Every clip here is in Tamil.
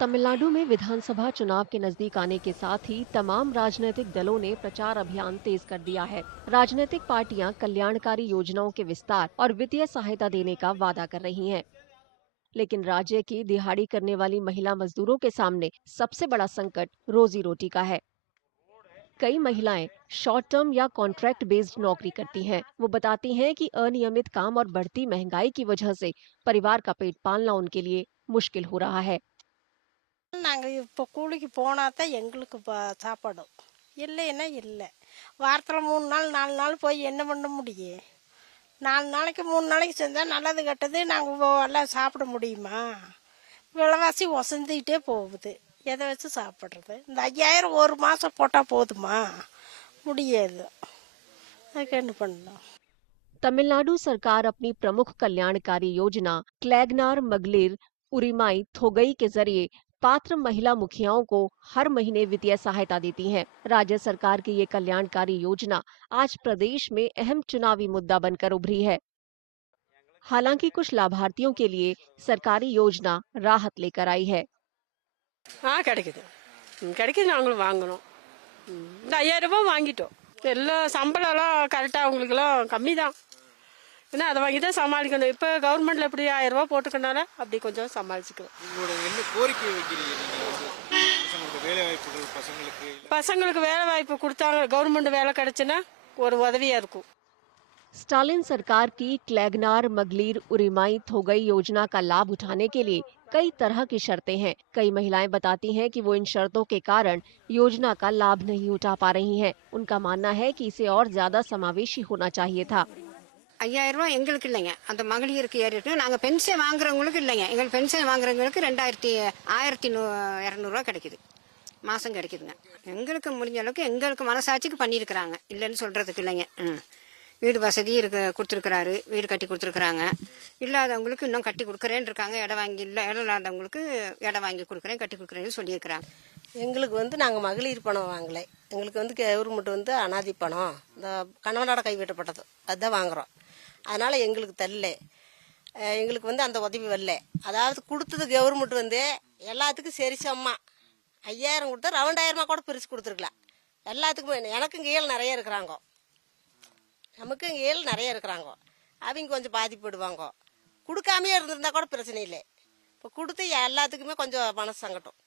तमिलनाडु में विधानसभा चुनाव के नजदीक आने के साथ ही तमाम राजनीतिक दलों ने प्रचार अभियान तेज कर दिया है। राजनीतिक पार्टियां कल्याणकारी योजनाओं के विस्तार और वित्तीय सहायता देने का वादा कर रही हैं। लेकिन राज्य की दिहाड़ी करने वाली महिला मजदूरों के सामने सबसे बड़ा संकट रोजी रोटी का है। कई महिलाएं शॉर्ट टर्म या कॉन्ट्रैक्ट बेस्ड नौकरी करती हैं। वो बताती हैं कि अनियमित काम और बढ़ती महंगाई की वजह से परिवार का पेट पालना उनके लिए मुश्किल हो रहा है। நாங்க இப்போ கூலிக்கு போனா தான் எங்களுக்கு சாப்பாடும் இல்லைன்னா இல்லை. வாரத்தில் 3 நாள் 4 நாள் போய் என்ன பண்ண முடியும்? 4 நாளைக்கு 3 நாளைக்கு செஞ்சால் நல்லது கெட்டது நாங்கள் எல்லாம் சாப்பிட முடியுமா? விலைவாசி ஒசந்துக்கிட்டே போகுது. எதை வச்சு சாப்பிட்றது? இந்த 5000 ஒரு மாதம் போட்டால் போதுமா? முடியாது. அதுக்கு என்ன பண்ணலாம்? तमिलनाडु सरकार अपनी प्रमुख कल्याणकारी योजना क्लैगनार मगलिर उरिमाई थोगई के जरिए पात्र महिला मुखियाओं को हर महीने वित्तीय सहायता देती है। राज्य सरकार की ये कल्याणकारी योजना आज प्रदेश में अहम चुनावी मुद्दा बनकर उभरी है। हालांकि कुछ लाभार्थियों के लिए सरकारी योजना राहत लेकर आई है। கிடைக்குது கிடைக்குது நாங்களும் வாங்கணும். இந்த 5000 ரூபாய் வாங்கிட்டோம். எல்லாம் சம்பளம்லாம் கரெக்டாக அவங்களுக்குலாம் கம்மி தான். ஏன்னா அதை வாங்கி தான் சமாளிக்கணும். இப்போ கவர்மெண்ட்ல எப்படி 1000 ரூபாய் போட்டுக்கனால அப்படி கொஞ்சம் சமாளிச்சுக்கிறோம். பசங்களுக்கு வேலை வாய்ப்பு கொடுத்தாங்க, கவர்மெண்ட் வேலை கிடைச்சுன்னா ஒரு உதவியா இருக்கும். स्टालिन सरकार की क्लैगनार मगलिर उरिमाई थोगई योजना का लाभ उठाने के लिए कई तरह की शर्तें हैं। कई महिलाएं बताती हैं कि वो इन शर्तों के कारण योजना का लाभ नहीं उठा पा रही हैं। उनका मानना है कि इसे और ज्यादा समावेशी होना चाहिए था। 5000 ரூபாய் எங்களுக்கு இல்லைங்க, அந்த மகளிருக்கு ஏறி இருக்கு. நாங்க பென்ஷன் வாங்குறவங்களுக்கு இல்லைங்க, எங்களுக்கு பென்ஷன் வாங்குறவங்களுக்கு 1200 ரூபாய் கிடைக்குது, மாசம் கிடைக்குதுங்க. எங்களுக்கு முடிஞ்ச அளவுக்கு எங்களுக்கு மனசாட்சிக்கு பண்ணியிருக்கிறாங்க, இல்லைன்னு சொல்றதுக்கு இல்லைங்க. வீடு வசதி கொடுத்துருக்குறாரு, வீடு கட்டி கொடுத்துருக்குறாங்க. இல்லாதவங்களுக்கு இன்னும் கட்டி கொடுக்குறேன்னு இருக்காங்க. இடம் வாங்கி இல்லை, இடம் இல்லாதவங்களுக்கு இடம் வாங்கி கொடுக்குறேன், கட்டி கொடுக்குறேன்னு சொல்லியிருக்கிறாங்க. எங்களுக்கு நாங்கள் மகளிர் பணம் வாங்கலை. எங்களுக்கு கவர்மெண்ட் அனாதி பணம், இந்த கணவனோட கைவிட்டப்பட்டது அதுதான் வாங்குகிறோம். அதனால் எங்களுக்கு தரல. எங்களுக்கு அந்த உதவி வரல. அதாவது கொடுத்தது கவர்மெண்ட் எல்லாத்துக்கும் சரி சம்மா 5000 கொடுத்தா ரவுண்டாயிரமா கூட பிரித்து கொடுத்துருக்கலாம் எல்லாத்துக்கும். எனக்கு இங்கே ஏழு நிறைய இருக்கிறாங்க, நமக்கு இங்கே ஏழு நிறைய இருக்கிறாங்க. அவங்க கொஞ்சம் பாதிப்படுவாங்க. கொடுக்காமையே இருந்திருந்தா கூட பிரச்சனை இல்லை. இப்போ கொடுத்து எல்லாத்துக்குமே கொஞ்சம் மனசு சங்கட்டும்.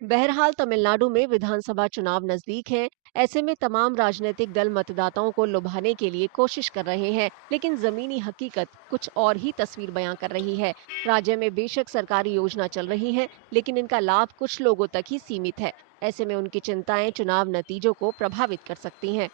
बहरहाल तमिलनाडु में विधानसभा चुनाव नजदीक हैं। ऐसे में तमाम राजनीतिक दल मतदाताओं को लुभाने के लिए कोशिश कर रहे हैं, लेकिन जमीनी हकीकत कुछ और ही तस्वीर बयां कर रही है। राज्य में बेशक सरकारी योजना चल रही है, लेकिन इनका लाभ कुछ लोगों तक ही सीमित है। ऐसे में उनकी चिंताएं चुनाव नतीजों को प्रभावित कर सकती हैं।